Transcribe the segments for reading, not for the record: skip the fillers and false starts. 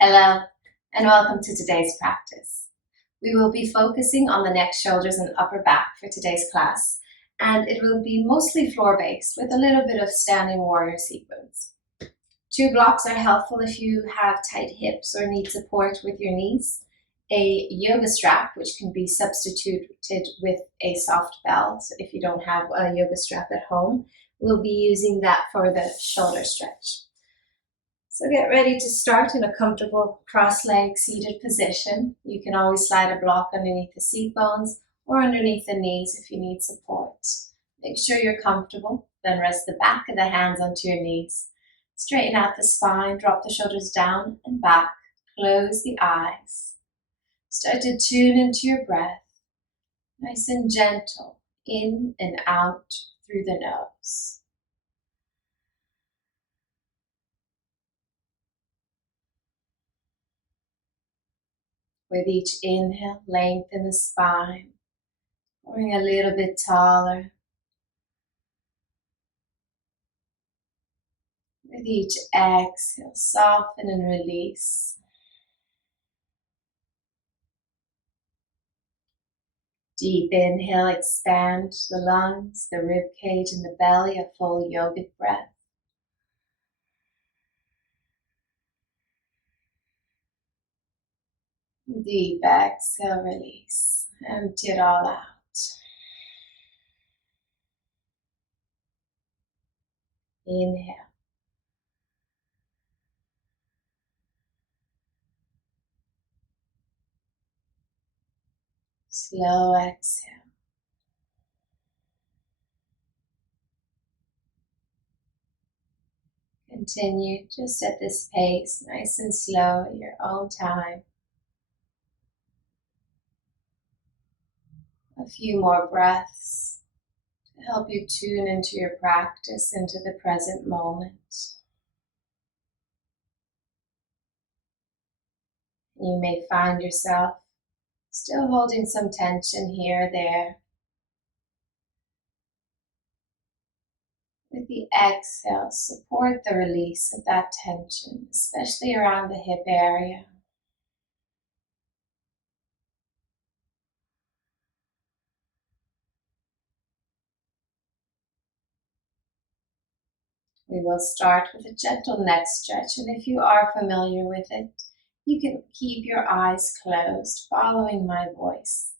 Hello, and welcome to today's practice. We will be focusing on the neck, shoulders, and upper back for today's class, and it will be mostly floor-based with a little bit of standing warrior sequence. 2 blocks are helpful if you have tight hips or need support with your knees. A yoga strap, which can be substituted with a soft belt if you don't have a yoga strap at home. We'll be using that for the shoulder stretch. So get ready to start in a comfortable cross-legged seated position. You can always slide a block underneath the seat bones or underneath the knees if you need support. Make sure you're comfortable, then rest the back of the hands onto your knees. Straighten out the spine, drop the shoulders down and back, close the eyes. Start to tune into your breath, nice and gentle, in and out through the nose. With each inhale, lengthen the spine, growing a little bit taller. With each exhale, soften and release. Deep inhale, expand the lungs, the rib cage, and the belly, a full yogic breath. Deep exhale, release. Empty it all out. Inhale. Slow exhale. Continue just at this pace, nice and slow at your own time. A few more breaths to help you tune into your practice, into the present moment. You may find yourself still holding some tension here or there. With the exhale, support the release of that tension, especially around the hip area. We will start with a gentle neck stretch, and if you are familiar with it, you can keep your eyes closed, following my voice.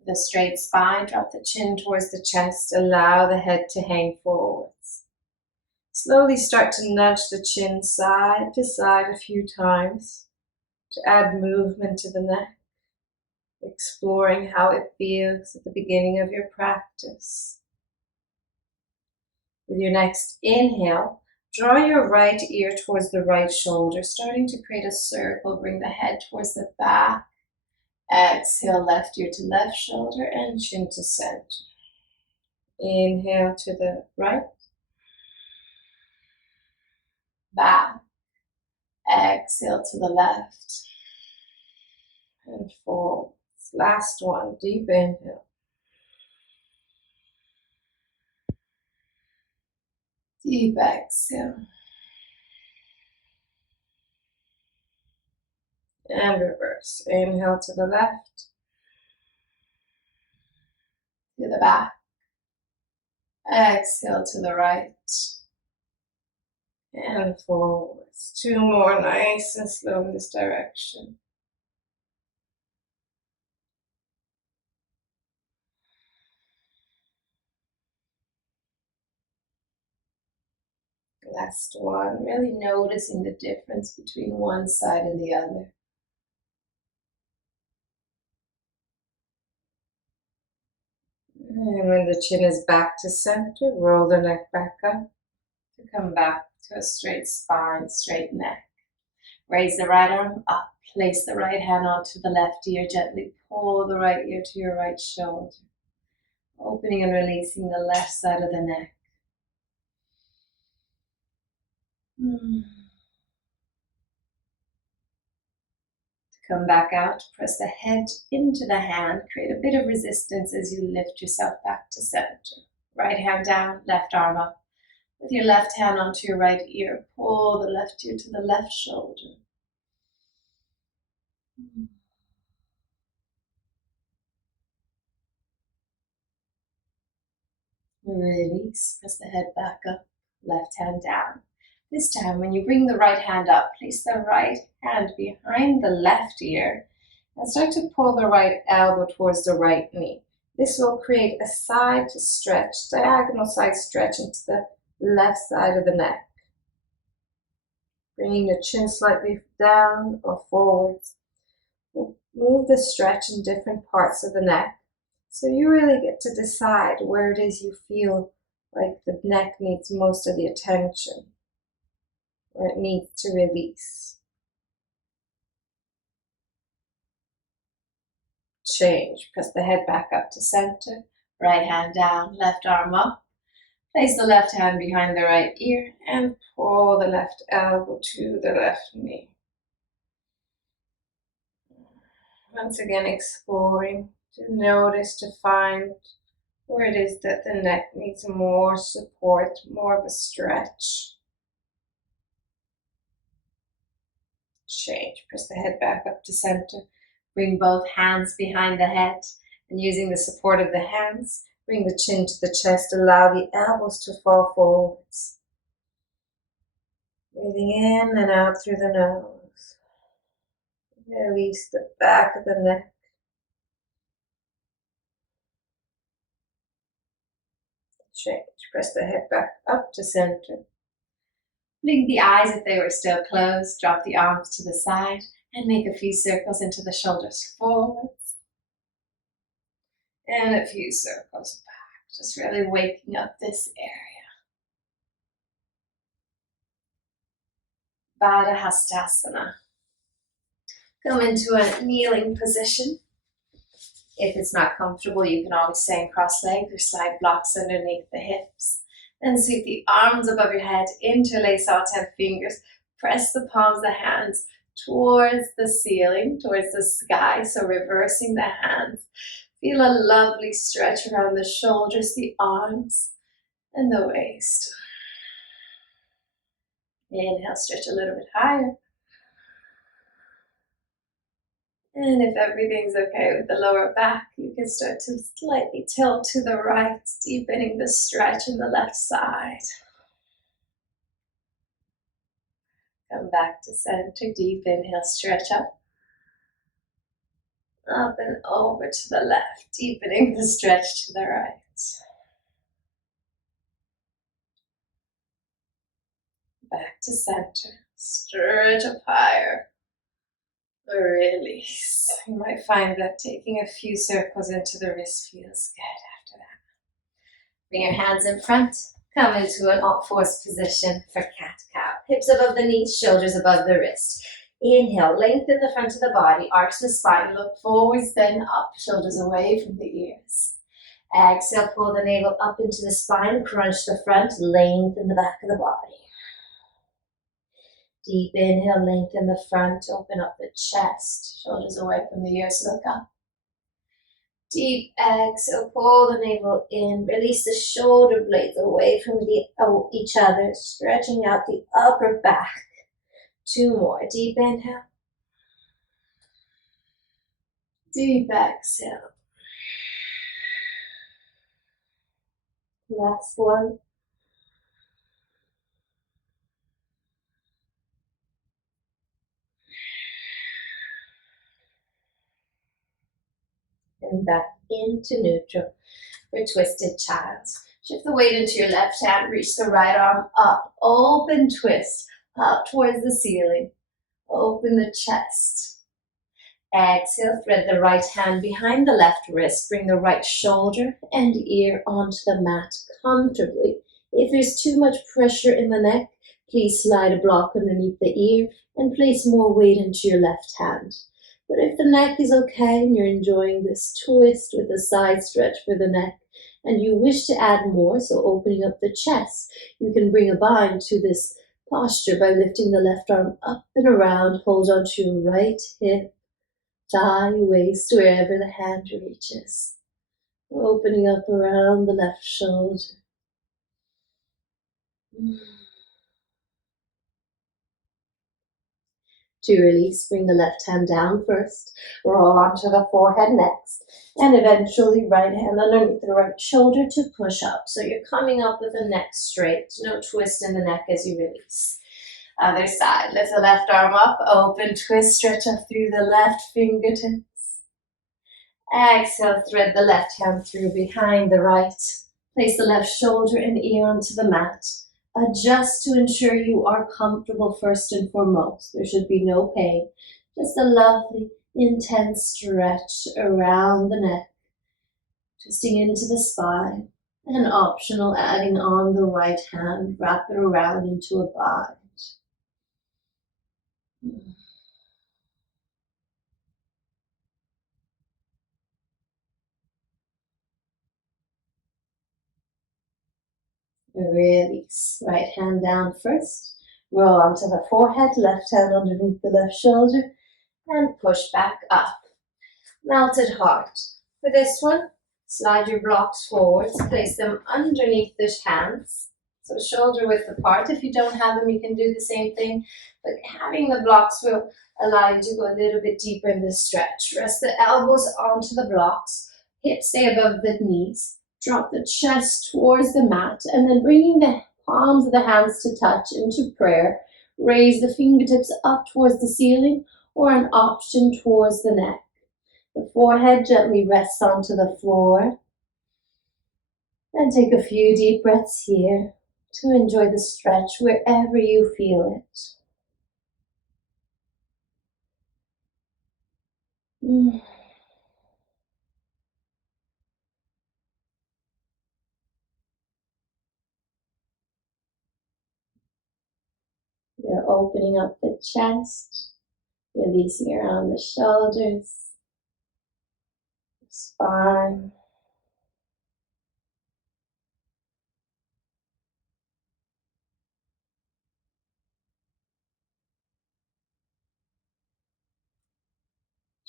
With a straight spine, drop the chin towards the chest, allow the head to hang forwards. Slowly start to nudge the chin side to side a few times to add movement to the neck, exploring how it feels at the beginning of your practice. With your next inhale, draw your right ear towards the right shoulder, starting to create a circle. Bring the head towards the back. Exhale, left ear to left shoulder and chin to center. Inhale to the right, back. Exhale to the left and forward. Last one, deep inhale. Deep exhale. And reverse. Inhale to the left, to the back. Exhale to the right and forwards. 2 more, nice and slow in this direction. Last one, really noticing the difference between one side and the other. And when the chin is back to center, roll the neck back up to come back to a straight spine, straight neck. Raise the right arm up, place the right hand onto the left ear, gently pull the right ear to your right shoulder, opening and releasing the left side of the neck. Come back out, press the head into the hand, create a bit of resistance as you lift yourself back to center. Right hand down, left arm up. With your left hand onto your right ear, pull the left ear to the left shoulder. Release, press the head back up, left hand down. This time, when you bring the right hand up, place the right hand behind the left ear and start to pull the right elbow towards the right knee. This will create a side stretch, diagonal side stretch into the left side of the neck. Bringing the chin slightly down or forwards. Move the stretch in different parts of the neck. So you really get to decide where it is you feel like the neck needs most of the attention, where it needs to release. Change. Press the head back up to center. Right hand down, left arm up. Place the left hand behind the right ear and pull the left elbow to the left knee. Once again, exploring to notice, to find where it is that the neck needs more support, more of a stretch. Change. Press the head back up to center. Bring both hands behind the head, and using the support of the hands, bring the chin to the chest. Allow the elbows to fall forwards. Breathing in and out through the nose. Release the back of the neck. Change. Press the head back up to center. Blink the eyes if they were still closed. Drop the arms to the side and make a few circles into the shoulders forwards. And a few circles back. Just really waking up this area. Baddha Hastasana. Come into a kneeling position. If it's not comfortable, you can always stay in cross-legged or slide blocks underneath the hips. Then sweep the arms above your head, interlace all 10 fingers, press the palms of the hands towards the ceiling, towards the sky, so reversing the hands. Feel a lovely stretch around the shoulders, the arms, and the waist. Inhale, stretch a little bit higher. And if everything's okay with the lower back, you can start to slightly tilt to the right, deepening the stretch in the left side. Come back to center, deep inhale, stretch up. Up and over to the left, deepening the stretch to the right. Back to center, stretch up higher. Release. You might find that taking a few circles into the wrist feels good after that. Bring your hands in front. Come into an alt-fours position for cat-cow. Hips above the knees, shoulders above the wrist. Inhale, lengthen the front of the body, arch the spine, look forwards, then up, shoulders away from the ears. Exhale, pull the navel up into the spine, crunch the front, lengthen the back of the body. Deep inhale, lengthen the front, open up the chest, shoulders away from the ears, look up. Deep exhale, pull the navel in, release the shoulder blades away from each other, stretching out the upper back. 2 more, deep inhale. Deep exhale. Last one. And back into neutral for twisted child. Shift the weight into your left hand, reach the right arm up, open twist, up towards the ceiling, open the chest. Exhale, thread the right hand behind the left wrist, bring the right shoulder and ear onto the mat comfortably. If there's too much pressure in the neck, please slide a block underneath the ear and place more weight into your left hand. But if the neck is okay and you're enjoying this twist with a side stretch for the neck, and you wish to add more, so opening up the chest, you can bring a bind to this posture by lifting the left arm up and around, hold onto your right hip, thigh, waist, wherever the hand reaches. Opening up around the left shoulder. To release, bring the left hand down first, roll onto the forehead next, and eventually right hand underneath the right shoulder to push up. So you're coming up with the neck straight, no twist in the neck as you release. Other side, lift the left arm up, open, twist, stretch up through the left fingertips. Exhale, thread the left hand through behind the right. Place the left shoulder and ear onto the mat. Adjust to ensure you are comfortable first and foremost. There should be no pain. Just a lovely, intense stretch around the neck. Twisting into the spine. And optional, adding on the right hand. Wrap it around into a bind. Release. Right hand down first. Roll onto the forehead, left hand underneath the left shoulder, and push back up. Melted heart. For this one, slide your blocks forwards, place them underneath the hands. So shoulder width apart. If you don't have them, you can do the same thing. But having the blocks will allow you to go a little bit deeper in this stretch. Rest the elbows onto the blocks. Hips stay above the knees. Drop the chest towards the mat. And then bringing the palms of the hands to touch into prayer. Raise the fingertips up towards the ceiling or an option towards the neck. The forehead gently rests onto the floor. And take a few deep breaths here to enjoy the stretch wherever you feel it. You're opening up the chest, releasing around the shoulders, spine.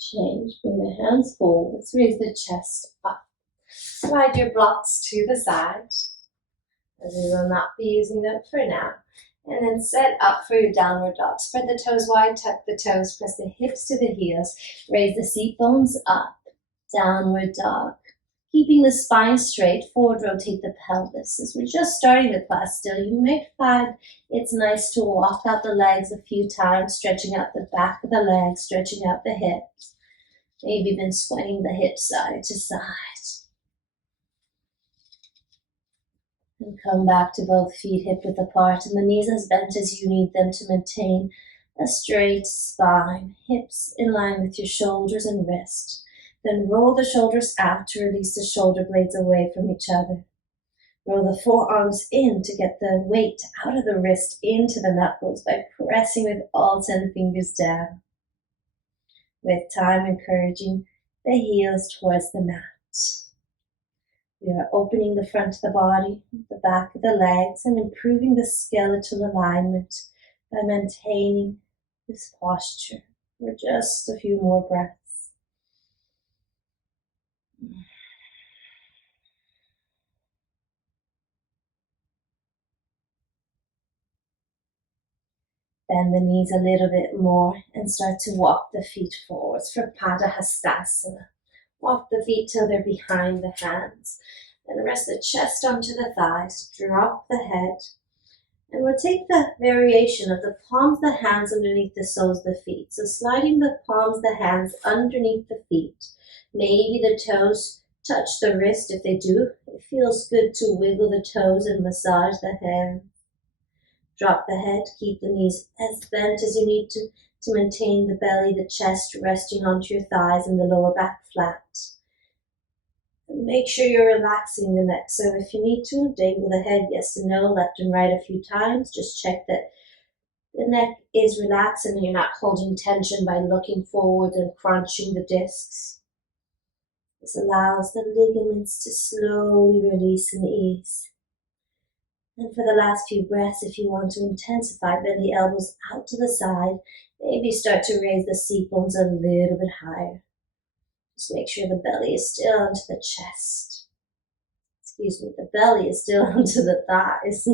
Change, bring the hands forwards, raise the chest up. Slide your blocks to the side, as we will not be using them for now. And then set up for your downward dog. Spread the toes wide, tuck the toes, press the hips to the heels, raise the seat bones up, downward dog. Keeping the spine straight, forward rotate the pelvis. As we're just starting the class still, you may find it's nice to walk out the legs a few times, stretching out the back of the legs, stretching out the hips. Maybe even swaying the hips side to side. And come back to both feet hip width apart and the knees as bent as you need them to maintain a straight spine. Hips in line with your shoulders and wrist. Then roll the shoulders out to release the shoulder blades away from each other. Roll the forearms in to get the weight out of the wrist into the knuckles by pressing with all 10 fingers down. With time, encouraging the heels towards the mat. We are opening the front of the body, the back of the legs, and improving the skeletal alignment by maintaining this posture for just a few more breaths. Bend the knees a little bit more and start to walk the feet forwards for Padahastasana. Walk the feet till they're behind the hands. Then rest the chest onto the thighs, drop the head. And we'll take the variation of the palms of the hands underneath the soles of the feet. So sliding the palms of the hands underneath the feet. Maybe the toes touch the wrist. If they do, it feels good to wiggle the toes and massage the hands. Drop the head, keep the knees as bent as you need to maintain the belly, the chest resting onto your thighs and the lower back flat. And make sure you're relaxing the neck. So if you need to, dangle the head yes and no, left and right a few times. Just check that the neck is relaxed and you're not holding tension by looking forward and crunching the discs. This allows the ligaments to slowly release and ease. And for the last few breaths, if you want to intensify, bend the elbows out to the side. Maybe start to raise the seat bones a little bit higher. Just make sure the belly is still onto the chest. Excuse me, the belly is still onto the thighs.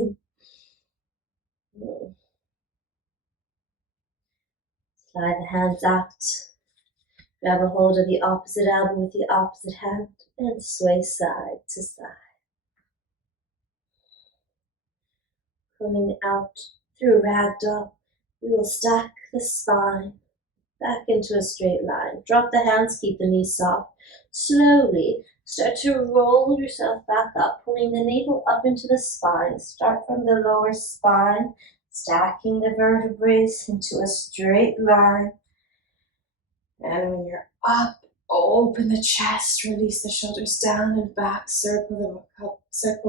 Slide the hands out. Grab a hold of the opposite elbow with the opposite hand and sway side to side. Coming out through ragdoll, we will stack the spine back into a straight line. Drop the hands, keep the knees soft. Slowly start to roll yourself back up, pulling the navel up into the spine. Start from the lower spine, stacking the vertebrae into a straight line. And when you're up, open the chest, release the shoulders down and back, circle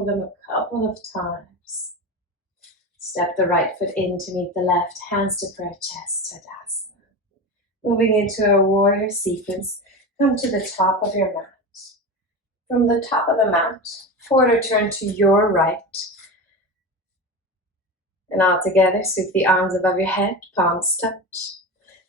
them a couple of times. Step the right foot in to meet the left, hands to prayer, chest, Tadasana. Moving into a warrior sequence, come to the top of your mat. From the top of the mat, forward or turn to your right. And all together, sweep the arms above your head, palms touch.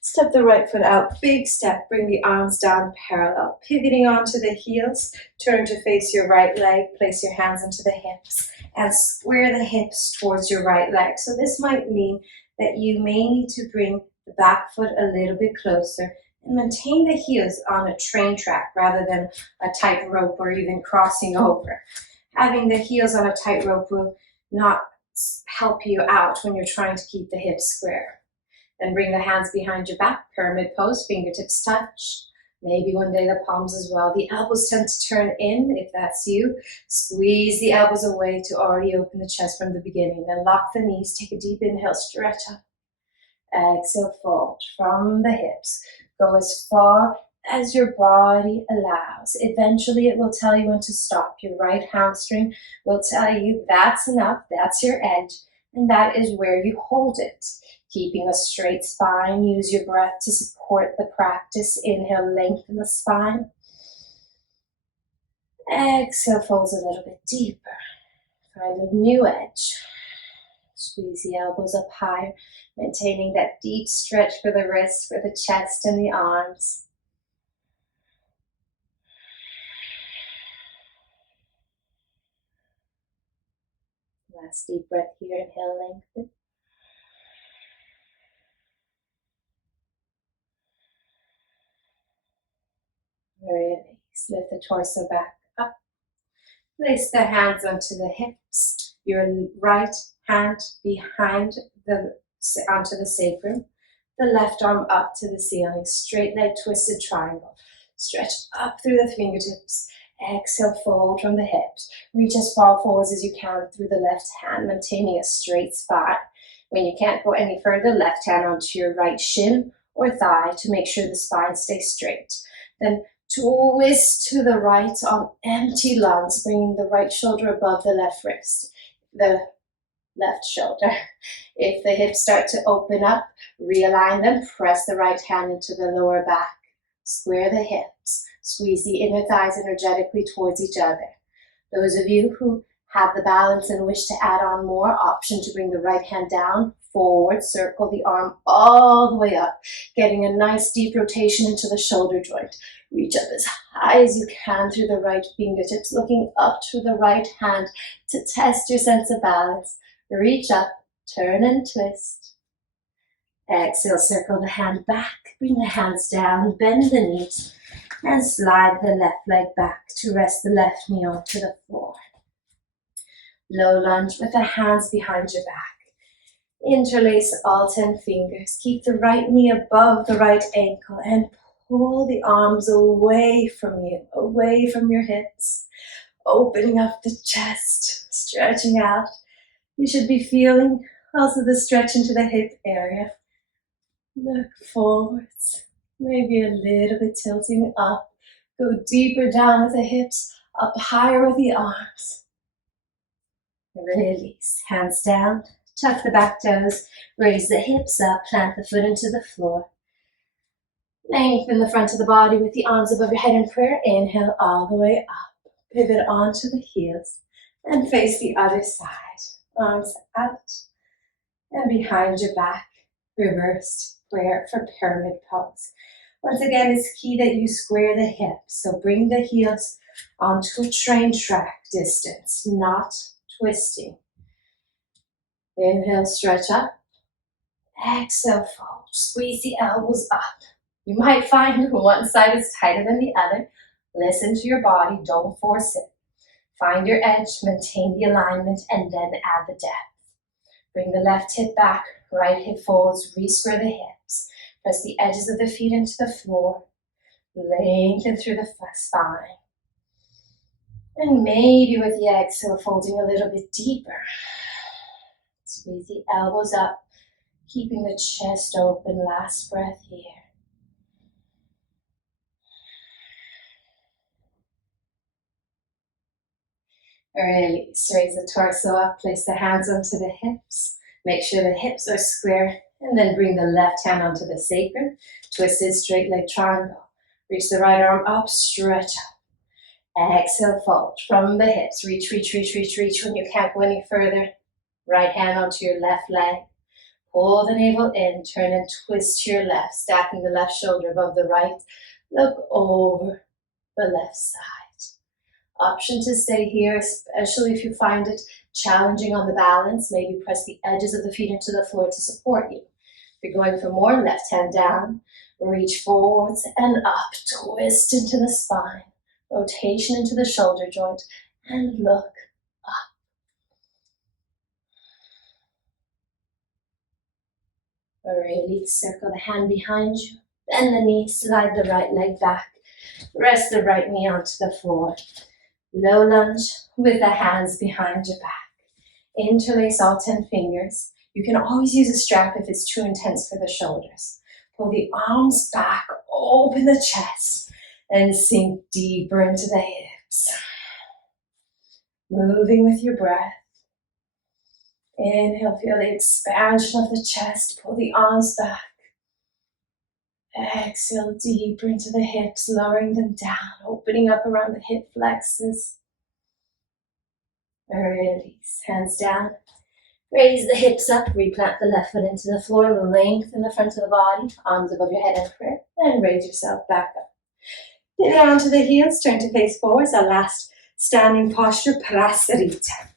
Step the right foot out, big step, bring the arms down parallel. Pivoting onto the heels, turn to face your right leg, place your hands into the hips, and square the hips towards your right leg. So this might mean that you may need to bring the back foot a little bit closer and maintain the heels on a train track rather than a tight rope or even crossing over. Having the heels on a tight rope will not help you out when you're trying to keep the hips square. Then bring the hands behind your back, pyramid pose, fingertips touch. Maybe one day the palms as well. The elbows tend to turn in, if that's you. Squeeze the elbows away to already open the chest from the beginning. Then lock the knees, take a deep inhale, stretch up. Exhale, fold from the hips. Go as far as your body allows. Eventually it will tell you when to stop. Your right hamstring will tell you that's enough, that's your edge, and that is where you hold it. Keeping a straight spine, use your breath to support the practice. Inhale, lengthen the spine. Exhale, folds a little bit deeper. Find a new edge. Squeeze the elbows up higher, maintaining that deep stretch for the wrists, for the chest and the arms. Last deep breath here, inhale, lengthen. Very nice. Lift the torso back up. Place the hands onto the hips. Your right hand behind onto the sacrum. The left arm up to the ceiling. Straight leg twisted triangle. Stretch up through the fingertips. Exhale, fold from the hips. Reach as far forwards as you can through the left hand, maintaining a straight spine. When you can't go any further, left hand onto your right shin or thigh to make sure the spine stays straight. Then twist to the right on empty lungs, bringing the right shoulder above the left wrist, the left shoulder. If the hips start to open up, realign them, press the right hand into the lower back, square the hips, squeeze the inner thighs energetically towards each other. Those of you who have the balance and wish to add on more, option to bring the right hand down, forward, circle the arm all the way up, getting a nice deep rotation into the shoulder joint. Reach up as high as you can through the right fingertips, looking up to the right hand to test your sense of balance. Reach up, turn and twist. Exhale, circle the hand back, bring the hands down, bend the knees, and slide the left leg back to rest the left knee onto the floor. Low lunge with the hands behind your back. Interlace all 10 fingers. Keep the right knee above the right ankle and pull the arms away from you, away from your hips. Opening up the chest, stretching out. You should be feeling also the stretch into the hip area. Look forwards, maybe a little bit tilting up. Go deeper down with the hips, up higher with the arms. Release, hands down, tuck the back toes, raise the hips up, plant the foot into the floor. Lengthen the front of the body with the arms above your head in prayer. Inhale all the way up, pivot onto the heels, and face the other side. Arms out, and behind your back, reversed prayer for pyramid pose. Once again, it's key that you square the hips, so bring the heels onto a train track distance, not twisting. Inhale, stretch up. Exhale, fold. Squeeze the elbows up. You might find one side is tighter than the other. Listen to your body, don't force it. Find your edge, maintain the alignment, and then add the depth. Bring the left hip back, right hip forwards, re-square the hips. Press the edges of the feet into the floor. Lengthen through the spine. And maybe with the exhale, folding a little bit deeper. Squeeze the elbows up, keeping the chest open. Last breath here. Release, raise the torso up, place the hands onto the hips. Make sure the hips are square, and then bring the left hand onto the sacrum. Twisted straight leg triangle. Reach the right arm up, stretch up. Exhale, fold from the hips. Reach, reach, reach, reach, reach. When you can't go any further, right hand onto your left leg. Pull the navel in, turn and twist to your left, stacking the left shoulder above the right. Look over the left side. Option to stay here, especially if you find it challenging on the balance. Maybe press the edges of the feet into the floor to support you. If you're going for more, left hand down, reach forwards and up, twist into the spine, rotation into the shoulder joint, and look up. Release, circle the hand behind you, bend the knee, slide the right leg back, rest the right knee onto the floor. Low lunge with the hands behind your back. Interlace all 10 fingers. You can always use a strap if it's too intense for the shoulders. Pull the arms back, open the chest, and sink deeper into the hips. Moving with your breath. Inhale, feel the expansion of the chest. Pull the arms back. Exhale deeper into the hips, lowering them down, opening up around the hip flexors. Release, hands down. Raise the hips up, replant the left foot into the floor, lengthen the front of the body, arms above your head and prayer, and raise yourself back up. Get down to the heels, turn to face forwards, our last standing posture, prasarita.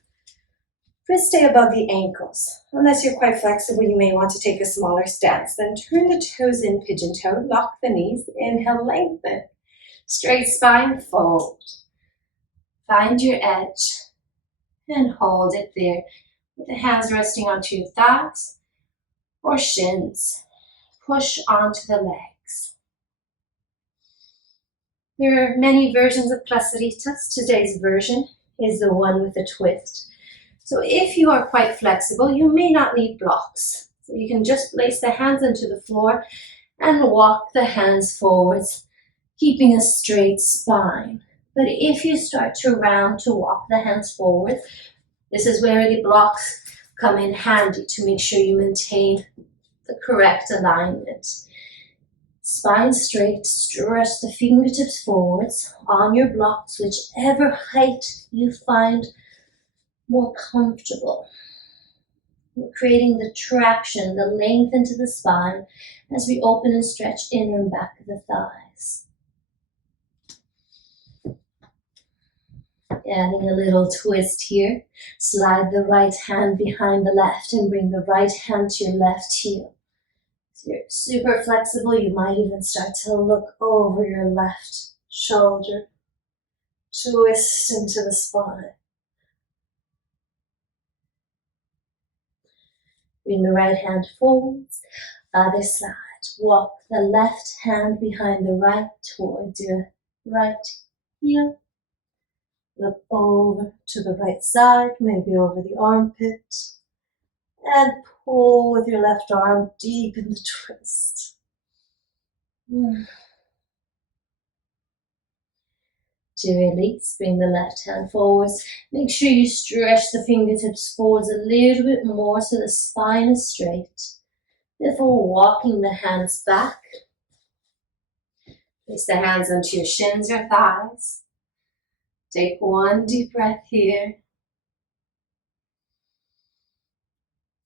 Please stay above the ankles. Unless you're quite flexible, you may want to take a smaller stance. Then turn the toes in, pigeon toe, lock the knees, inhale, lengthen. Straight spine, fold. Find your edge and hold it there with the hands resting onto your thighs or shins. Push onto the legs. There are many versions of prasaritas. Today's version is the one with a twist. So if you are quite flexible, you may not need blocks. So you can just place the hands into the floor and walk the hands forwards, keeping a straight spine. But if you start to round to walk the hands forward, this is where the blocks come in handy to make sure you maintain the correct alignment. Spine straight, stretch the fingertips forwards on your blocks, whichever height you find more comfortable. We're creating the traction, the length into the spine as we open and stretch in and back of the thighs. Adding a little twist here. Slide the right hand behind the left and bring the right hand to your left heel. If you're super flexible, you might even start to look over your left shoulder. Twist into the spine. Bring the right hand forwards, other side. Walk the left hand behind the right towards your right heel. Look over to the right side, maybe over the armpit. And pull with your left arm deep in the twist. To release, bring the left hand forwards. Make sure you stretch the fingertips forwards a little bit more so the spine is straight. Therefore, walking the hands back. Place the hands onto your shins or thighs. Take one deep breath here.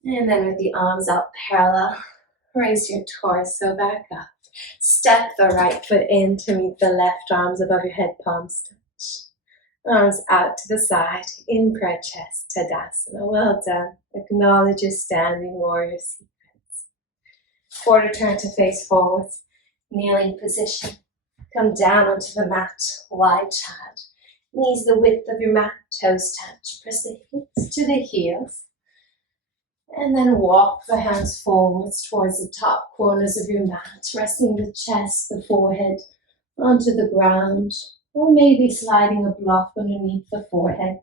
And then with the arms out parallel, raise your torso back up. Step the right foot in to meet the left, arms above your head, palms touch. Arms out to the side, in prayer chest, Tadasana. Well done. Acknowledge your standing warrior sequence. quarter turn to face forwards, kneeling position. Come down onto the mat, wide child. Knees the width of your mat, toes touch. Press the hips to the heels. And then walk the hands forwards towards the top corners of your mat, resting the chest, the forehead onto the ground, or maybe sliding a block underneath the forehead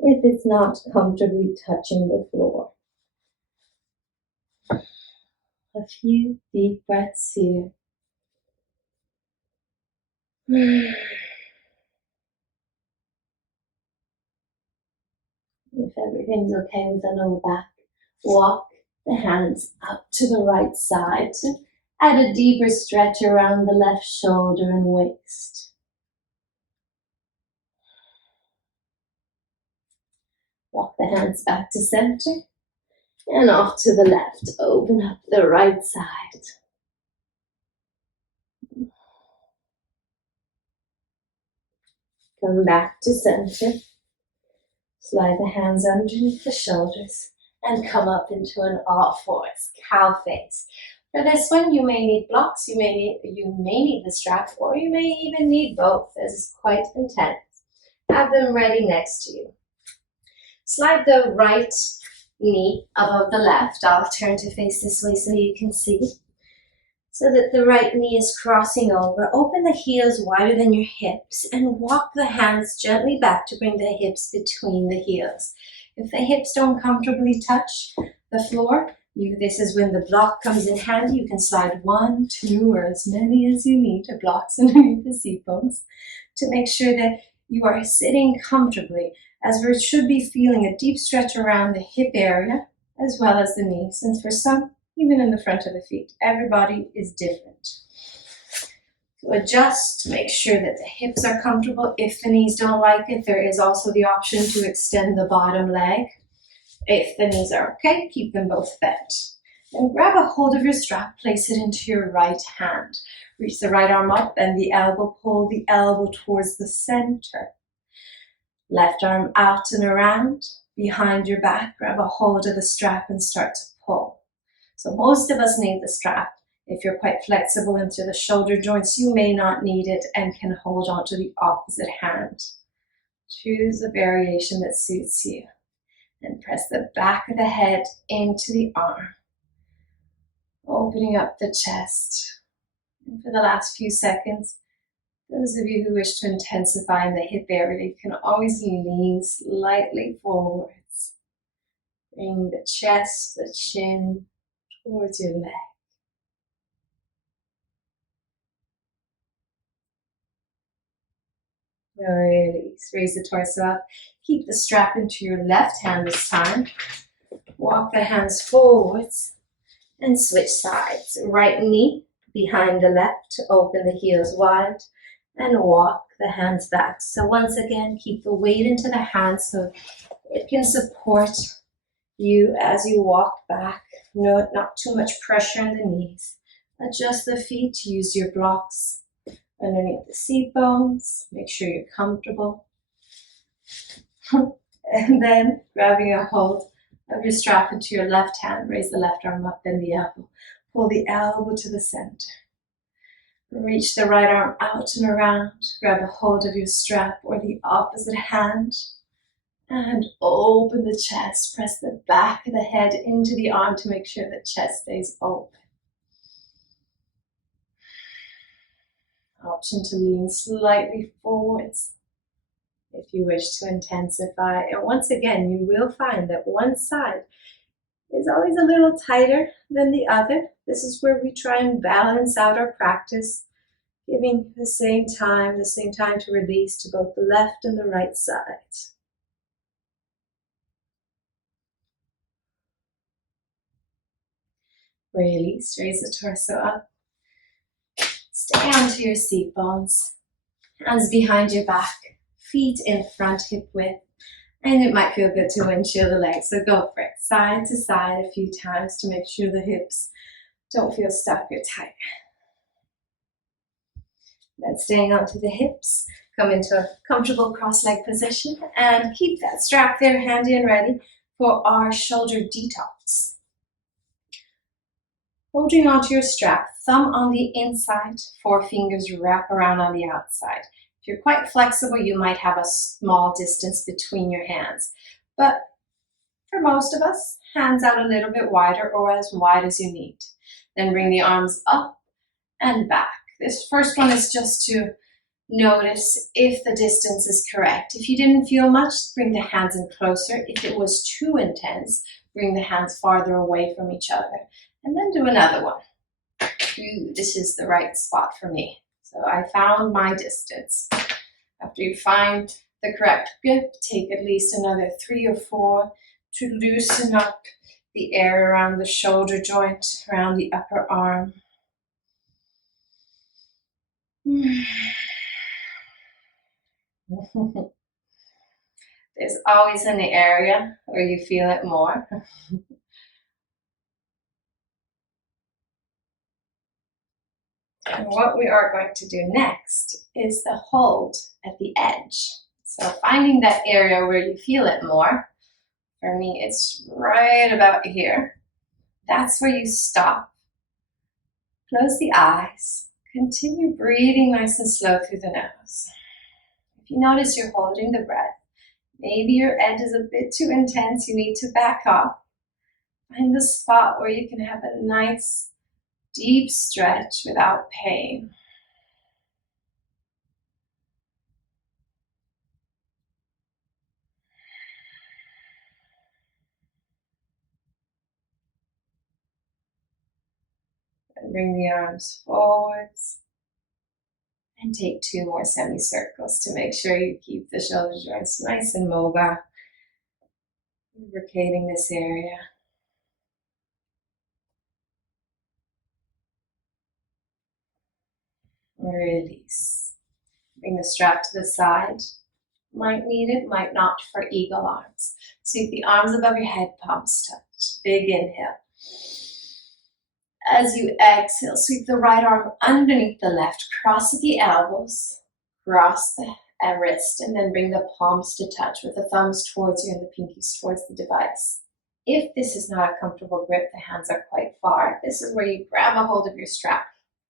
if it's not comfortably touching the floor. A few deep breaths here. If everything's okay with the lower back, walk the hands up to the right side to add a deeper stretch around the left shoulder and waist. Walk the hands back to center and off to the left. Open up the right side. Come back to center. Slide the hands underneath the shoulders and come up into an all fours, cow face. For this one, you may need blocks, you may need the strap, or you may even need both. This is quite intense. Have them ready next to you. Slide the right knee above the left. I'll turn to face this way so you can see. So that the right knee is crossing over. Open the heels wider than your hips and walk the hands gently back to bring the hips between the heels. If the hips don't comfortably touch the floor, this is when the block comes in handy. You can slide 1, 2, or as many as you need to blocks underneath the seat bones to make sure that you are sitting comfortably, as we should be feeling a deep stretch around the hip area as well as the knees. And for some, even in the front of the feet. Everybody is different. So adjust to make sure that the hips are comfortable. If the knees don't like it, there is also the option to extend the bottom leg. If the knees are okay, keep them both bent. And grab a hold of your strap, place it into your right hand. Reach the right arm up, bend the elbow, pull the elbow towards the center. Left arm out and around, behind your back, grab a hold of the strap and start to pull. So most of us need the strap. If you're quite flexible into the shoulder joints, you may not need it and can hold on to the opposite hand. Choose a variation that suits you. And press the back of the head into the arm, opening up the chest. And for the last few seconds, those of you who wish to intensify in the hip area, you can always lean slightly forwards. Bring the chest, the chin, towards your leg. Release. Raise the torso up. Keep the strap into your left hand this time. Walk the hands forwards and switch sides. Right knee behind the left. Open the heels wide and walk the hands back. So once again, keep the weight into the hands so it can support you as you walk back. No, not too much pressure on the knees. Adjust the feet. Use your blocks underneath the seat bones. Make sure you're comfortable. And then grabbing a hold of your strap into your left hand. Raise the left arm up, bend the elbow. Pull the elbow to the center. Reach the right arm out and around. Grab a hold of your strap or the opposite hand. And open the chest. Press the back of the head into the arm to make sure the chest stays open. Option to lean slightly forwards if you wish to intensify. And once again, you will find that one side is always a little tighter than the other. This is where we try and balance out our practice, giving the same time to release to both the left and the right side. Release, raise the torso up. Stay onto your seat bones. Hands behind your back, feet in front, hip width. And it might feel good to windshield the legs, so go for it. Side to side a few times to make sure the hips don't feel stuck or tight. Then staying onto the hips, come into a comfortable cross-leg position and keep that strap there handy and ready for our shoulder detox. Holding onto your strap, thumb on the inside, 4 fingers wrap around on the outside. If you're quite flexible, you might have a small distance between your hands. But for most of us, hands out a little bit wider or as wide as you need. Then bring the arms up and back. This first one is just to notice if the distance is correct. If you didn't feel much, bring the hands in closer. If it was too intense, bring the hands farther away from each other. And then do another one. Ooh, this is the right spot for me. So I found my distance. After you find the correct grip, take at least another 3 or 4 to loosen up the air around the shoulder joint, around the upper arm. There's always an area where you feel it more. And what we are going to do next is the hold at the edge. So finding that area where you feel it more. For me, it's right about here. That's where you stop. Close the eyes. Continue breathing nice and slow through the nose. If you notice you're holding the breath, maybe your edge is a bit too intense, you need to back off. Find the spot where you can have a nice, deep stretch without pain. And bring the arms forwards. And take 2 more semicircles to make sure you keep the shoulder joints nice and mobile. Lubricating this area. Release. Bring the strap to the side. Might need it, might not for eagle arms. Sweep the arms above your head, palms touch. Big inhale. As you exhale, sweep the right arm underneath the left, cross at the elbows, cross the wrist, and then bring the palms to touch with the thumbs towards you and the pinkies towards the device. If this is not a comfortable grip, the hands are quite far. This is where you grab a hold of your strap,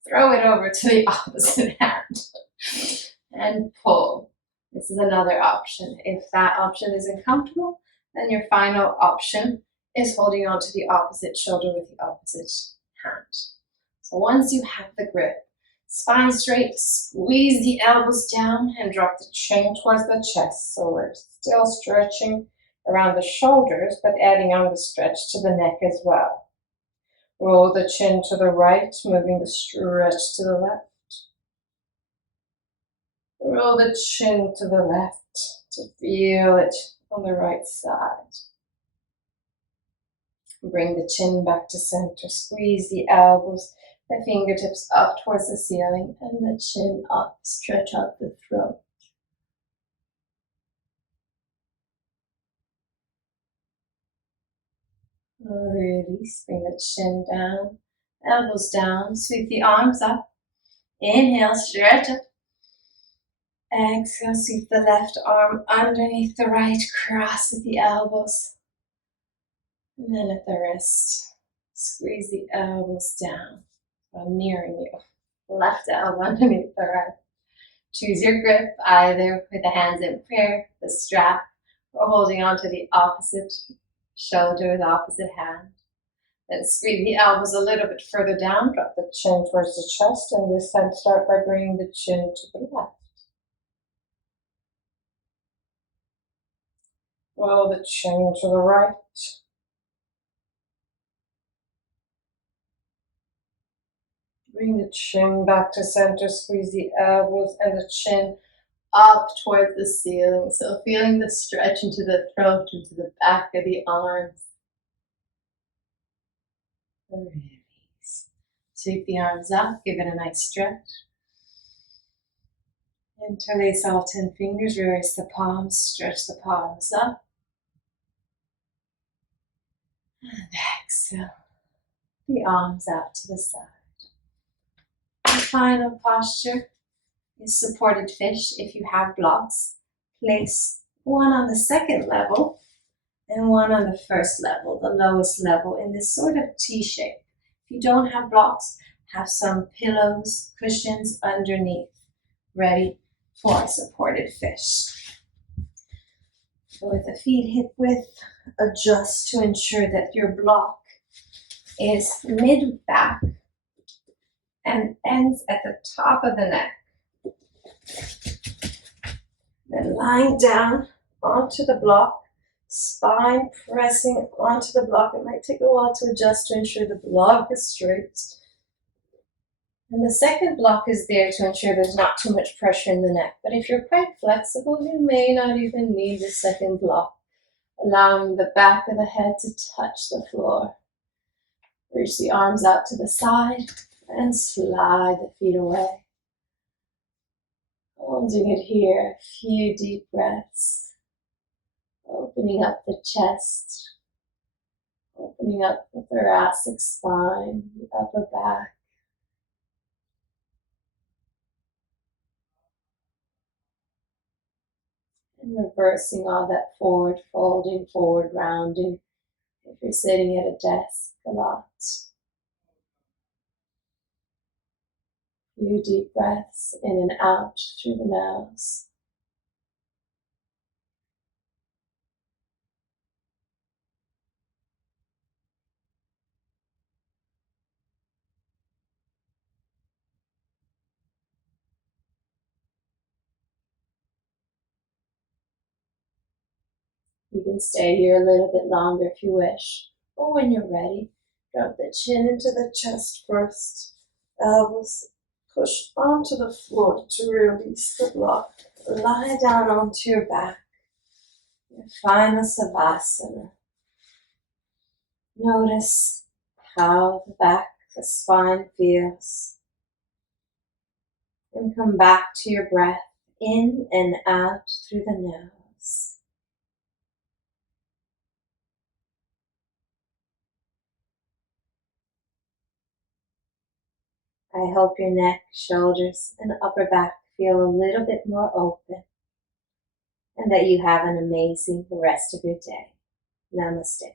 throw it over to the opposite hand, and pull. This is another option. If that option isn't comfortable, then your final option is holding on to the opposite shoulder with the opposite hand. So once you have the grip, spine straight, squeeze the elbows down and drop the chin towards the chest. So we're still stretching around the shoulders, but adding on the stretch to the neck as well. Roll the chin to the right, moving the stretch to the left. Roll the chin to the left to feel it on the right side. Bring the chin back to center, squeeze the elbows, the fingertips up towards the ceiling, and the chin up, stretch out the throat. Release, bring the chin down, elbows down, sweep the arms up. Inhale, stretch up. Exhale, sweep the left arm underneath the right, cross at the elbows. And then at the wrist, squeeze the elbows down. I'm nearing you. Left elbow underneath the right. Choose your grip, either with the hands in prayer, the strap, or holding onto the opposite shoulder with the opposite hand. Then squeeze the elbows a little bit further down, drop the chin towards the chest, and this time start by bringing the chin to the left. Roll the chin to the right. Bring the chin back to center, squeeze the elbows and the chin up towards the ceiling. So feeling the stretch into the throat, into the back of the arms. Release. Sweep the arms up, give it a nice stretch. Interlace all 10 fingers, reverse the palms, stretch the palms up. And exhale. The arms out to the side. The final posture is supported fish. If you have blocks, place one on the second level and one on the first level, the lowest level, in this sort of T shape. If you don't have blocks, have some pillows, cushions underneath, ready for supported fish. So with the feet hip width, adjust to ensure that your block is mid-back and ends at the top of the neck. Then lying down onto the block, spine pressing onto the block. It might take a while to adjust to ensure the block is straight. And the second block is there to ensure there's not too much pressure in the neck. But if you're quite flexible, you may not even need the second block, allowing the back of the head to touch the floor. Reach the arms out to the side and slide the feet away. Holding it here, a few deep breaths. Opening up the chest, opening up the thoracic spine, the upper back. And reversing all that forward folding, forward rounding, if you're sitting at a desk a lot. Few deep breaths in and out through the nose. You can stay here a little bit longer if you wish, or when you're ready, drop the chin into the chest first. Elbows push onto the floor to release the block. Lie down onto your back. Your final savasana. Notice how the back, the spine feels. And come back to your breath in and out through the nose. I hope your neck, shoulders, and upper back feel a little bit more open and that you have an amazing rest of your day. Namaste.